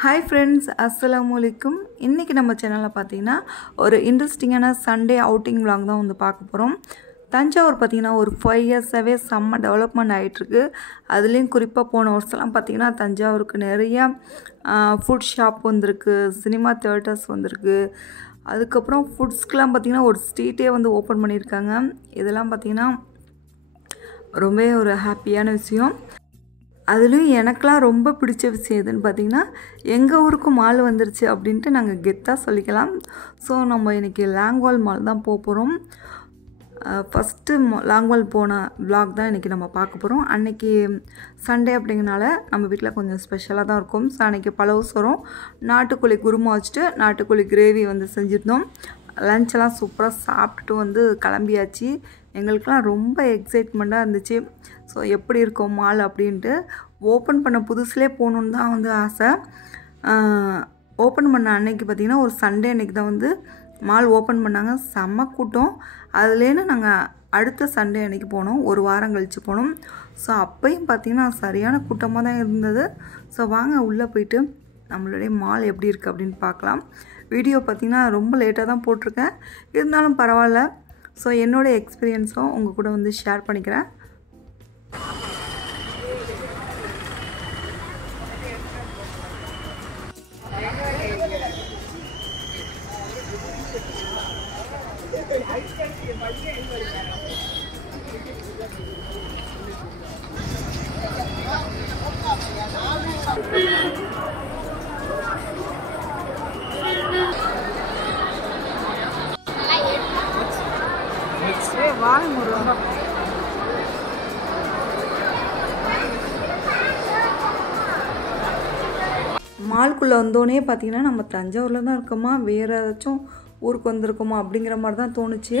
Hi friends, Assalamu alaikum. இன்னைக்கு நம்ம சேனல்ல பாத்தீங்கன்னா ஒரு இன்ட்ரஸ்டிங்கான சண்டே அவுட்டிங் vlog தான் வந்து பார்க்க போறோம். தஞ்சாவூர் பாத்தீங்கன்னா ஒரு 5 இயர்ஸாவே செம்ம டெவலப்மென்ட் ஆயிட்டு இருக்கு. அதுலயும் குறிப்பா போன வருஷம்லாம் பாத்தீங்கன்னா தஞ்சாவூருக்கு நிறைய ஃபுட் ஷாப் வந்திருக்கு, சினிமா தியேட்டர்ஸ் வந்திருக்கு. அதுக்கப்புறம் ஃபுட்ஸ்க்குலாம் பாத்தீங்கன்னா ஒரு ஸ்ட்ரீட்டே வந்து ஓபன் பண்ணிருக்காங்க. இதெல்லாம் பாத்தீங்கன்னா ரொம்பவே ஒரு ஹாப்பியான விஷயம். அதுலயும் எனக்குலாம் ரொம்ப பிடிச்ச விஷயம் எதுன்னு பார்த்தீங்கன்னா, எங்க ஊருக்கும் மால் வந்துருச்சு அப்படின்ட்டு நாங்க கெத்தா சொல்லிக்கலாம். ஸோ நம்ம இன்னைக்கு லாங்வால் மால் தான் போறோம். ஃபர்ஸ்ட்டு லாங்வால் போன vlog தான் இன்னைக்கு நம்ம பார்க்க போறோம். அன்னைக்கு சண்டே அப்படிங்கனால நம்ம வீட்ல கொஞ்சம் ஸ்பெஷலா தான் இருக்கும். ஸோ அன்னைக்கு பலவு சோறும், நாட்டுக்கோழி குருமா வச்சுட்டு நாட்டுக்கோழி கிரேவி வந்து செஞ்சிருந்தோம். லஞ்செல்லாம் சூப்பராக சாப்பிட்டுட்டு வந்து கிளம்பியாச்சு. எங்களுக்கெல்லாம் ரொம்ப எக்ஸைட்மெண்ட்டாக இருந்துச்சு. ஸோ எப்படி இருக்கும் மால் அப்படின்ட்டு ஓப்பன் பண்ண புதுசுலேயே போகணுன்னு தான் வந்து ஆசை. ஓப்பன் பண்ண அன்னைக்கு பார்த்திங்கன்னா ஒரு சண்டே அன்னைக்கு தான் வந்து மால் ஓப்பன் பண்ணாங்க. செம்ம கூட்டம். அதுலேருந்து நாங்கள் அடுத்த சண்டே அன்னைக்கு போனோம், ஒரு வாரம் கழித்து போனோம். ஸோ அப்பையும் பார்த்திங்கன்னா சரியான கூட்டமாக தான் இருந்தது. ஸோ வாங்க உள்ளே போயிட்டு நம்மளுடைய மால் எப்படி இருக்குது அப்படின்னு பார்க்கலாம். வீடியோ பார்த்திங்கன்னா ரொம்ப லேட்டாக தான் போட்டிருக்கேன், இருந்தாலும் பரவாயில்ல. ஸோ என்னோடய எக்ஸ்பீரியன்ஸும் உங்கள் கூட வந்து ஷேர் பண்ணிக்கிறேன். மால்குள்ளே வந்தோடனே பார்த்தீங்கன்னா நம்ம தஞ்சாவூரில் தான் இருக்கோமா, வேறு ஏதாச்சும் ஊருக்கு வந்திருக்கோமா அப்படிங்கிற மாதிரி தான் தோணுச்சு.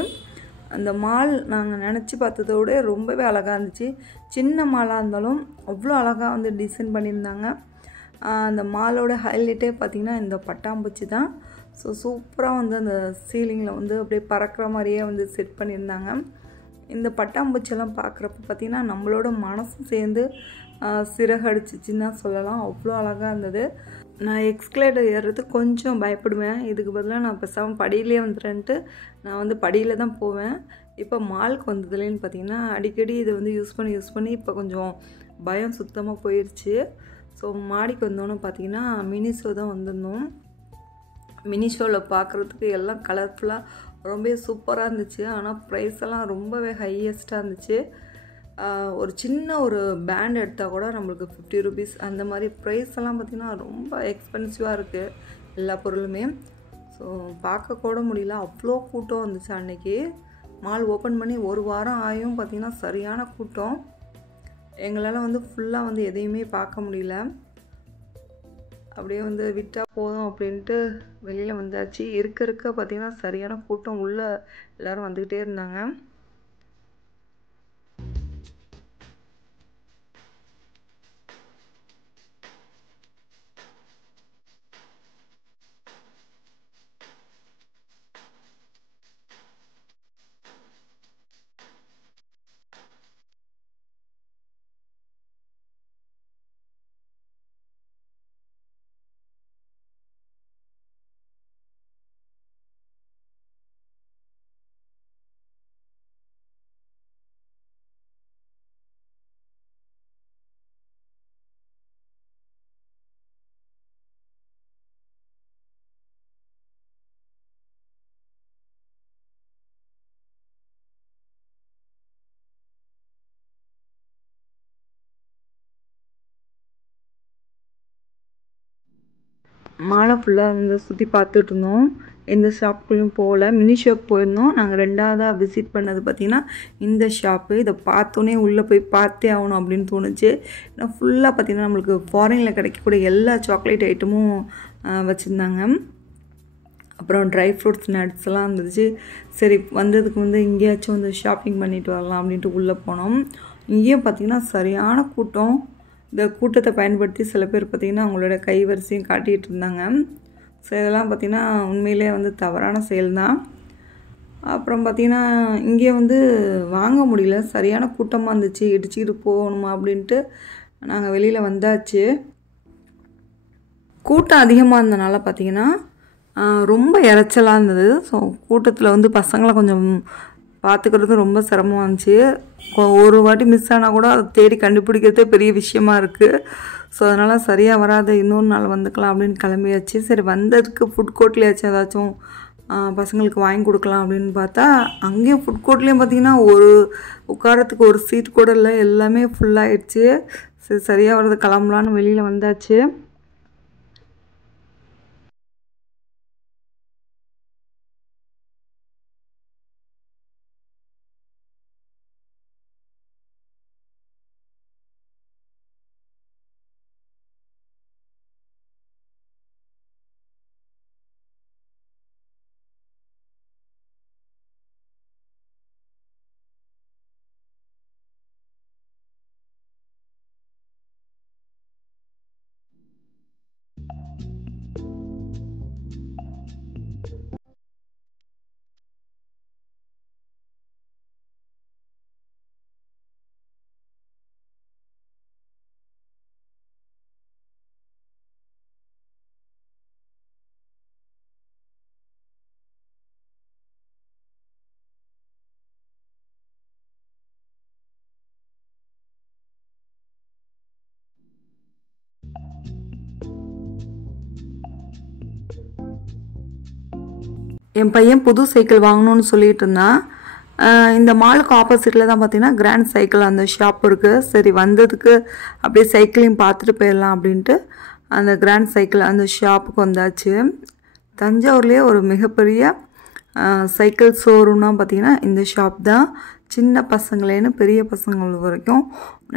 அந்த மால் நாங்கள் நினச்சி பார்த்ததை விட ரொம்பவே அழகாக இருந்துச்சு. சின்ன மாலாக இருந்தாலும் அவ்வளோ அழகாக வந்து டிசைன் பண்ணியிருந்தாங்க. அந்த மாலோட ஹைலைட்டே பார்த்திங்கன்னா இந்த பட்டாம்பூச்சி தான். ஸோ சூப்பராக வந்து அந்த சீலிங்கில் வந்து அப்படியே பறக்கிற மாதிரியே வந்து செட் பண்ணியிருந்தாங்க. இந்த பட்டாம்பூச்சியெல்லாம் பார்க்குறப்ப பார்த்திங்கன்னா நம்மளோட மனசும் சேர்ந்து சிறகடிச்சிச்சின்னு தான் சொல்லலாம். அவ்வளோ அழகாக இருந்தது. நான் எக்ஸ்கலேட்டர் ஏறுறதுக்கு கொஞ்சம் பயப்படுவேன். இதுக்கு பதிலாக நான் பேசாமல் படியிலே வந்துடுறேன்ட்டு நான் வந்து படியில் தான் போவேன். இப்போ மாலுக்கு வந்ததுலேன்னு பார்த்திங்கன்னா அடிக்கடி இதை வந்து யூஸ் பண்ணி இப்போ கொஞ்சம் பயம் சுத்தமாக போயிடுச்சு. ஸோ மாடிக்கு வந்தோன்னே பார்த்திங்கன்னா மினி ஷோ தான் வந்திருந்தோம். மினி ஷோவில் பார்க்குறதுக்கு எல்லாம் கலர்ஃபுல்லாக ரொம்ப சூப்பராக இருந்துச்சு. ஆனால் ப்ரைஸ் எல்லாம் ரொம்பவே ஹையஸ்ட்டாக இருந்துச்சு. ஒரு சின்ன ஒரு பேண்ட் எடுத்தால் கூட நம்மளுக்கு 50 rupees அந்த மாதிரி ப்ரைஸ் எல்லாம் பார்த்திங்கன்னா ரொம்ப எக்ஸ்பென்சிவாக இருக்குது எல்லா பொருளுமே. ஸோ பார்க்க கூட முடியல, அவ்வளோ கூட்டம் வந்துச்சு அன்னைக்கு. மால் ஓப்பன் பண்ணி ஒரு வாரம் ஆயும் பார்த்திங்கன்னா சரியான கூட்டம். எங்களால் வந்து ஃபுல்லாக வந்து எதையுமே பார்க்க முடியல. அப்படியே வந்து விட்டால் போதும் அப்படின்ட்டு வெளியில் வந்தாச்சு. இருக்க பார்த்திங்கன்னா சரியான கூட்டம். உள்ளே எல்லோரும் வந்துக்கிட்டே இருந்தாங்க. மாலை ஃபுல்லாக வந்து சுற்றி பார்த்துட்டு இருந்தோம். எந்த ஷாப்புக்குள்ளேயும் போகல. மினி ஷாப் போயிருந்தோம். நாங்கள் ரெண்டாவதாக விசிட் பண்ணது பார்த்திங்கன்னா இந்த ஷாப்பு. இதை பார்த்தோன்னே உள்ளே போய் பார்த்தே ஆகணும் அப்படின்னு தோணுச்சு. ஏன்னா ஃபுல்லாக பார்த்திங்கன்னா நம்மளுக்கு ஃபாரினில் கிடைக்கக்கூடிய எல்லா சாக்லேட் ஐட்டமும் வச்சுருந்தாங்க. அப்புறம் ட்ரை ஃப்ரூட்ஸ் நட்ஸ் எல்லாம் இருந்துச்சு. சரி வந்ததுக்கு வந்து இங்கேயாச்சும் வந்து ஷாப்பிங் பண்ணிட்டு வரலாம் அப்படின்ட்டு உள்ளே போனோம். இங்கேயும் பார்த்திங்கன்னா சரியான கூட்டம். இந்த கூட்டத்தை பயன்படுத்தி சில பேர் பார்த்திங்கன்னா அவங்களோட கைவரிசையும் காட்டிகிட்டு இருந்தாங்க. ஸோ இதெல்லாம் பார்த்திங்கன்னா உண்மையிலே வந்து தவறான செயல் தான். அப்புறம் பார்த்திங்கன்னா இங்கே வந்து வாங்க முடியல, சரியான கூட்டமாக இருந்துச்சு. இடிச்சிக்கிட்டு போகணுமா அப்படின்ட்டு நாங்கள் வெளியில் வந்தாச்சு. கூட்டம் அதிகமாக இருந்தனால பார்த்திங்கன்னா ரொம்ப இறைச்சலாக இருந்தது. ஸோ கூட்டத்தில் வந்து பசங்களை கொஞ்சம் பார்த்துக்கிறது ரொம்ப சிரமமாக இருந்துச்சு. ஒரு வாட்டி மிஸ் ஆனால் கூட அதை தேடி கண்டுபிடிக்கிறதே பெரிய விஷயமா இருக்குது. ஸோ அதனால் சரியாக வராது, இன்னொரு நாள் வந்துக்கலாம் அப்படின்னு கிளம்பியாச்சு. சரி வந்ததுக்கு ஃபுட் கோர்ட்லேயாச்சும் ஏதாச்சும் பசங்களுக்கு வாங்கி கொடுக்கலாம் அப்படின்னு பார்த்தா அங்கேயும் ஃபுட் கோர்ட்லேயும் பார்த்திங்கன்னா ஒரு உட்காரத்துக்கு ஒரு சீட் கூட இல்லை, எல்லாமே ஃபுல்லாகிடுச்சு. சரி சரியாக வர்றது கிளம்பலான்னு வெளியில் வந்தாச்சு. என் பையன் புது சைக்கிள் வாங்கணும்னு சொல்லிட்டு இருந்தான். இந்த மாலுக்கு ஆப்போசிட்டில் தான் பார்த்தீங்கன்னா கிராண்ட் சைக்கிள் அந்த ஷாப் இருக்குது. சரி வந்ததுக்கு அப்படியே சைக்கிளையும் பார்த்துட்டு போயிடலாம் அப்படின்ட்டு அந்த கிராண்ட் சைக்கிள் அந்த ஷாப்புக்கு வந்தாச்சு. தஞ்சாவூர்லேயே ஒரு மிகப்பெரிய சைக்கிள் ஷோரூம்னா பார்த்திங்கன்னா இந்த ஷாப் தான். சின்ன பசங்களேன்னு பெரிய பசங்கள் வரைக்கும்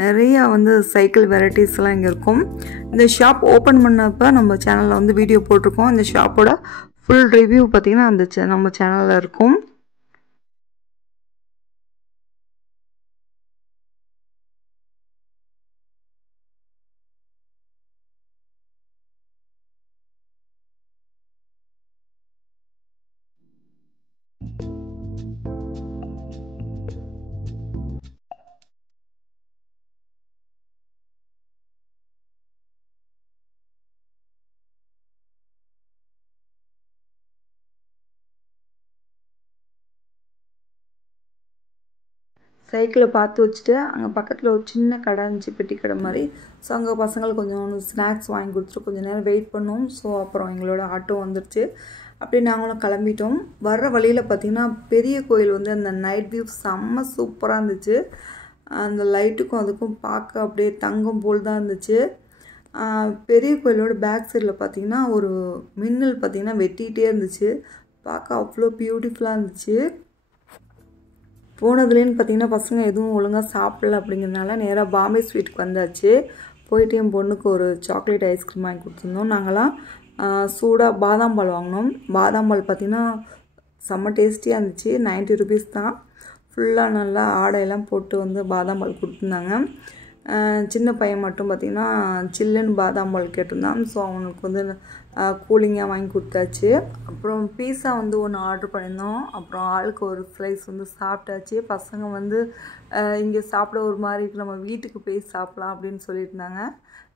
நிறையா வந்து சைக்கிள் வெரைட்டிஸ்லாம் இங்கே இருக்கும். இந்த ஷாப் ஓப்பன் பண்ணப்போ நம்ம சேனலில் வந்து வீடியோ போட்டிருக்கோம். இந்த ஷாப்போட ஃபுல் ரிவ்யூ பார்த்திங்கன்னா அந்த நம்ம சேனலில் இருக்கும். சைக்கிளை பார்த்து வச்சுட்டு அங்கே பக்கத்தில் ஒரு சின்ன கடை இருந்துச்சு, பெட்டி கடை மாதிரி. ஸோ அங்கே பசங்களுக்கு கொஞ்சம் ஸ்நாக்ஸ் வாங்கி கொடுத்துட்டு கொஞ்சம் நேரம் வெயிட் பண்ணோம். ஸோ அப்புறம் எங்களோட ஆட்டோ வந்துடுச்சு. அப்படியே நாங்களும் கிளம்பிட்டோம். வர்ற வழியில் பார்த்திங்கன்னா பெரிய கோயில் வந்து அந்த நைட் வியூ செம்ம சூப்பராக இருந்துச்சு. அந்த லைட்டுக்கும் அதுக்கும் பார்க்க அப்படியே தங்கம் போல் தான் இருந்துச்சு. பெரிய கோயிலோட பேக் சைடில் பார்த்திங்கன்னா ஒரு மின்னல் பார்த்திங்கன்னா வெட்டிகிட்டே இருந்துச்சு. பார்க்க அவ்வளோ பியூட்டிஃபுல்லாக இருந்துச்சு. போனதுலேன்னு பார்த்திங்கன்னா பசங்க எதுவும் ஒழுங்காக சாப்பிடல அப்படிங்கிறதுனால நேராக பாம்பே ஸ்வீட்டுக்கு வந்தாச்சு. போயிட்டு என் பொண்ணுக்கு ஒரு சாக்லேட் ஐஸ்கிரீம் வாங்கி கொடுத்துருந்தோம். நாங்களாம் சூடாக பாதாம் பால் வாங்கினோம். பாதாம் பால் பார்த்திங்கன்னா செம்ம டேஸ்டியாக இருந்துச்சு. 90 ருபீஸ் தான். ஃபுல்லாக நல்லா ஆடையெல்லாம் போட்டு வந்து பாதாம் பால் கொடுத்துருந்தாங்க. சின்ன பையன் மட்டும் பார்த்திங்கன்னா சில்லுன்னு பாதாம் பால் கேட்டிருந்தான். ஸோ அவனுக்கு வந்து கூலிங்காக வாங்கி கொடுத்தாச்சு. அப்புறம் பீஸா வந்து ஒன்று ஆர்டர் பண்ணியிருந்தோம். அப்புறம் ஆளுக்கு ஒரு ஸ்லைஸ் வந்து சாப்பிட்டாச்சு. பசங்க வந்து இங்கே சாப்பிட ஒரு மாதிரி இருக்கு, நம்ம வீட்டுக்கு போய் சாப்பிட்லாம் அப்படின்னு சொல்லியிருந்தாங்க.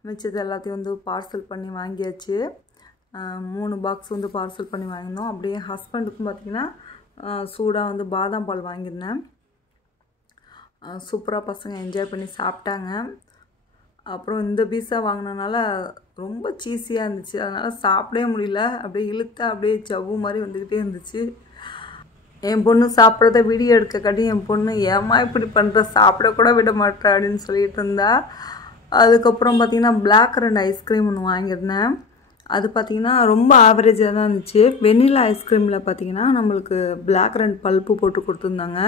மிச்சது எல்லாத்தையும் வந்து பார்சல் பண்ணி வாங்கியாச்சு. 3 பாக்ஸ் வந்து பார்சல் பண்ணி வாங்கியிருந்தோம். அப்படியே ஹஸ்பண்டுக்கும் பார்த்திங்கன்னா சூடாக வந்து பாதாம் பால் வாங்கியிருந்தேன். சூப்பராக பசங்க என்ஜாய் பண்ணி சாப்பிட்டாங்க. அப்புறம் இந்த பீஸா வாங்கினனால ரொம்ப சீஸியாக இருந்துச்சு, அதனால் சாப்பிடவே முடியல. அப்படியே இழுத்தா அப்படியே ஜவ்வு மாதிரி வந்துக்கிட்டே இருந்துச்சு. என் பொண்ணு சாப்பிட்றத வீடியோ எடுக்கக்காட்டி என் பொண்ணு ஏமா இப்படி பண்ணுற, சாப்பிடக்கூட விட மாட்டேன் அப்படின்னு சொல்லிட்டு இருந்தா. அதுக்கப்புறம் பார்த்திங்கன்னா பிளாக் கரண்ட் ஐஸ்கிரீம் ஒன்று வாங்கியிருந்தேன். அது பார்த்திங்கன்னா ரொம்ப ஆவரேஜாக தான் இருந்துச்சு. வெண்ணிலா ஐஸ்கிரீமில் பார்த்திங்கன்னா நம்மளுக்கு பிளாக் கரண்ட் பல்ப்பு போட்டு கொடுத்துருந்தாங்க.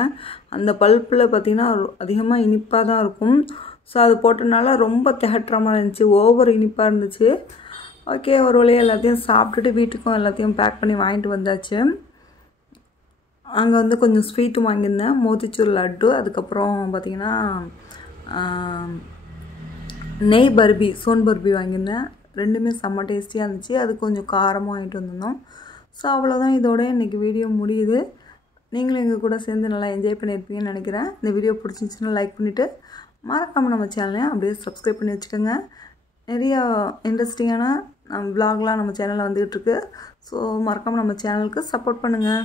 அந்த பல்ப்பில் பார்த்திங்கன்னா அதிகமாக இனிப்பாக தான் இருக்கும். ஸோ அது போட்டனால ரொம்ப திகட்டுற மாதிரி இருந்துச்சு, ஓவர் இனிப்பாக இருந்துச்சு. ஓகே, ஒரு வழியாக எல்லாத்தையும் சாப்பிட்டுட்டு வீட்டுக்கும் எல்லாத்தையும் பேக் பண்ணி வாங்கிட்டு வந்தாச்சு. அங்கே வந்து கொஞ்சம் ஸ்வீட்டும் வாங்கியிருந்தேன், மோத்திச்சூர் லட்டு. அதுக்கப்புறம் பார்த்திங்கன்னா நெய் பர்பி, சோன் பர்பி வாங்கியிருந்தேன். ரெண்டுமே செம்ம டேஸ்டியாக இருந்துச்சு. அது கொஞ்சம் காரமாக வாங்கிட்டு வந்திருந்தோம். ஸோ அவ்வளோதான், இதோட இன்றைக்கி வீடியோ முடியுது. நீங்களும் எங்கள் கூட சேர்ந்து நல்லா என்ஜாய் பண்ணியிருப்பீங்கன்னு நினைக்கிறேன். இந்த வீடியோ பிடிச்சிருந்துச்சுன்னா லைக் பண்ணிவிட்டு மறக்காமல் நம்ம சேனலை அப்படியே சப்ஸ்கிரைப் பண்ணி வச்சுக்கோங்க. நிறையா இன்ட்ரெஸ்டிங்கான விலாக்லாம் நம்ம சேனலில் வந்துகிட்ருக்கு. ஸோ மறக்காமல் நம்ம சேனலுக்கு சப்போர்ட் பண்ணுங்கள்.